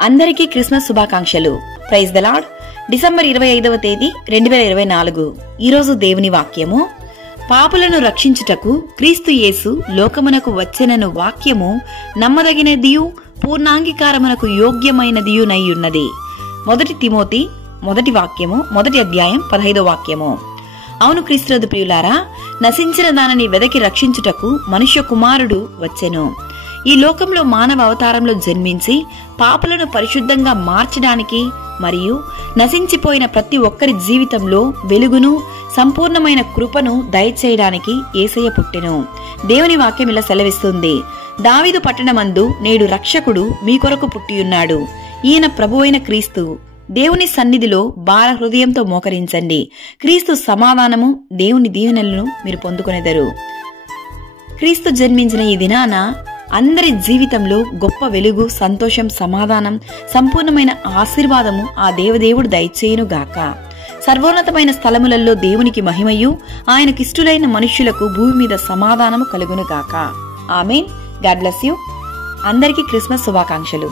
అందరికీ క్రిస్మస్ శుభాకాంక్షలు. Praise the Lord. December 25వ తేదీ 2024. ఈరోజు దేవుని వాక్యము, పాపులను రక్షించుటకు క్రీస్తు యేసు లోకమునకు వచ్చెనను వాక్యము నమ్మదగినదియు పూర్ణాంగీకారమునకు యోగ్యమైనదియునయ్యున్నది. 1 తిమోతి 1 వాక్యము 1 అధ్యాయం 15వ వాక్యము. అవును క్రీస్తునందు ప్రియులారా, నశించిన దానిని వెదకి రక్షించుటకు మనుష్య కుమారుడు వచ్చెను. ఈ లోకంలో మానవ అవతారంలో జన్మించి పాపులను పరిశుద్ధంగా మార్చడానికి మరియు నశించిపోయిన ప్రతి ఒక్కరి జీవితంలో వెలుగును, సంపూర్ణమైన కృపను దయచేయడానికి యేసయ్య పుట్టెను. దేవుని వాక్యం ఇలా సెలవిస్తుంది: దావీదు పట్టణమందు నేడు రక్షకుడు మీ కొరకు పుట్టియున్నాడు. ఈయన ప్రభువైన క్రీస్తు. దేవుని సన్నిధిలో భార హృదయంతో మోకరించండి. క్రీస్తు సమాధానము, దేవుని దీవెనలను మీరు పొందుకొనెదరు. క్రీస్తు జన్మించిన ఈ దినాన అందరి జీవితంలో గొప్ప వెలుగు, సంతోషం, సమాధానం, సంపూర్ణమైన ఆశీర్వాదము ఆ దేవదేవుడు దయచేయునుగాక. సర్వోన్నతమైన స్థలములలో దేవునికి మహిమయు, ఆయనకిష్టులైన మనుష్యులకు భూమి మీద సమాధానము కలుగునుగాక. ఆమేన్. God bless you. అందరికీ క్రిస్మస్ శుభాకాంక్షలు.